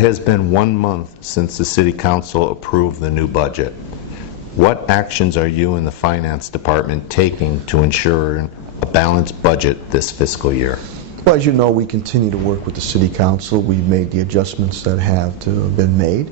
It has been 1 month since the City Council approved the new budget. What actions are you and the Finance Department taking to ensure a balanced budget this fiscal year? Well, as you know, we continue to work with the City Council. We've made the adjustments that have been made.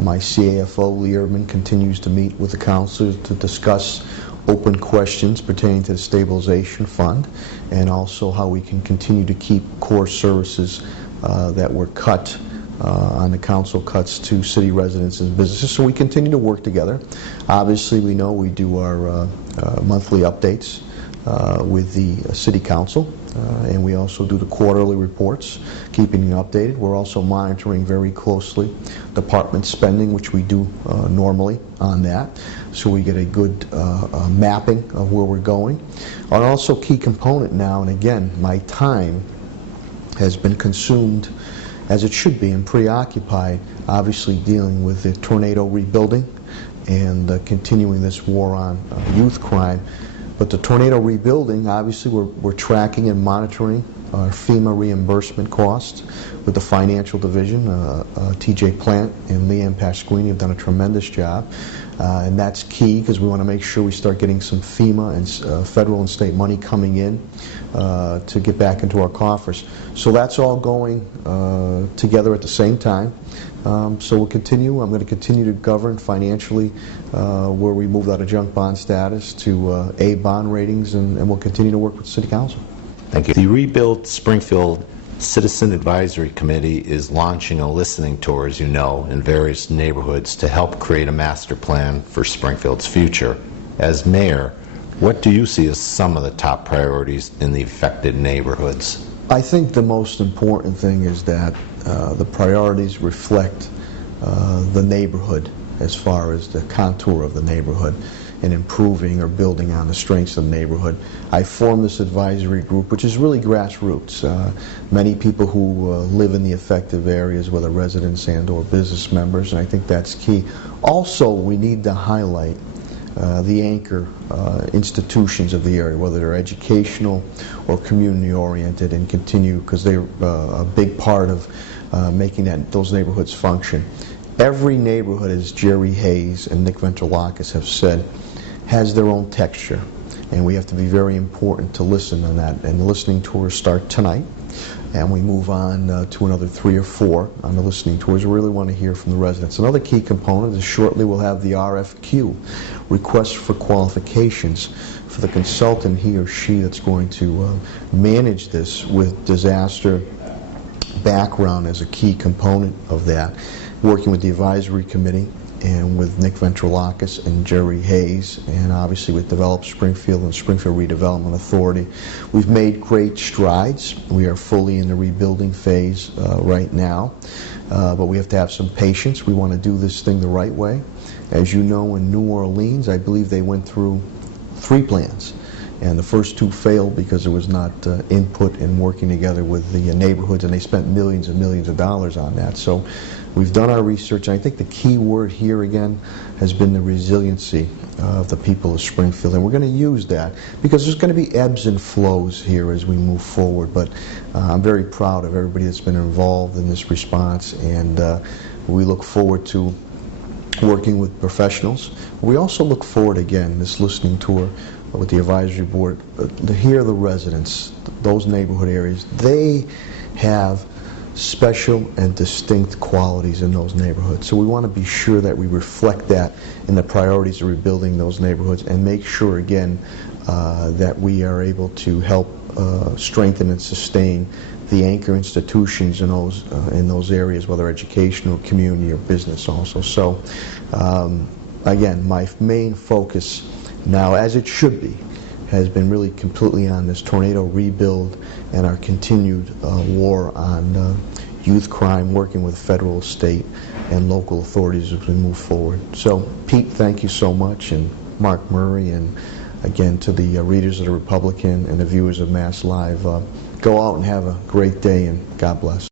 My CAFO, Lee Erdman, continues to meet with the council to discuss open questions pertaining to the stabilization fund and also how we can continue to keep core services that were cut on the council cuts to city residents and businesses. So we continue to work together. Obviously, we know we do our monthly updates with the City Council, and we also do the quarterly reports, keeping you updated. We're also monitoring very closely department spending, which we do normally on that, so we get a good mapping of where we're going. And also key component now, and again, my time has been consumed as it should be and preoccupied, obviously dealing with the tornado rebuilding and continuing this war on youth crime. But the tornado rebuilding, obviously we're tracking and monitoring our FEMA reimbursement costs with the financial division. TJ Plant and Leanne Pasquini have done a tremendous job. And that's key because we want to make sure we start getting some FEMA and federal and state money coming in to get back into our coffers. So that's all going together at the same time. So we'll continue. I'm going to continue to govern financially where we moved out of junk bond status to A bond ratings, and we'll continue to work with the City Council. Thank you. The Rebuild Springfield Citizen Advisory Committee is launching a listening tour, as you know, in various neighborhoods to help create a master plan for Springfield's future. As mayor, what do you see as some of the top priorities in the affected neighborhoods? I think the most important thing is that the priorities reflect the neighborhood as far as the contour of the neighborhood and improving or building on the strengths of the neighborhood. I formed this advisory group, which is really grassroots. Many people who live in the affected areas, whether residents and or business members, and I think that's key. Also, we need to highlight the anchor institutions of the area, whether they're educational or community-oriented, and continue, because they're a big part of making those neighborhoods function. Every neighborhood, as Jerry Hayes and Nick Ventralakis have said, has their own texture, and we have to be very important to listen on that. And the listening tours start tonight, and we move on to another 3 or 4 on the listening tours. We really want to hear from the residents. Another key component is shortly we'll have the RFQ, request for qualifications, for the consultant, he or she, that's going to manage this with disaster background as a key component of that, working with the advisory committee and with Nick Ventralakis and Jerry Hayes, and obviously with Develop Springfield and Springfield Redevelopment Authority. We've made great strides. We are fully in the rebuilding phase right now, but we have to have some patience. We want to do this thing the right way. As you know, in New Orleans, I believe they went through 3 plans, and the first 2 failed because there was not input in working together with the neighborhoods, and they spent millions and millions of dollars on that. So we've done our research, and I think the key word here again has been the resiliency of the people of Springfield, and we're going to use that because there's going to be ebbs and flows here as we move forward. But I'm very proud of everybody that's been involved in this response, and we look forward to working with professionals. We also look forward, again, this listening tour with the advisory board, to hear the residents, those neighborhood areas. They have special and distinct qualities in those neighborhoods. So we want to be sure that we reflect that in the priorities of rebuilding those neighborhoods, and make sure, again, that we are able to help strengthen and sustain the anchor institutions in those areas, whether educational, community, or business also. So again, my main focus now, as it should be, has been really completely on this tornado rebuild and our continued war on youth crime, working with federal, state, and local authorities as we move forward. So, Pete, thank you so much, and Mark Murray, and again to the readers of the Republican and the viewers of Mass Live. Go out and have a great day, and God bless.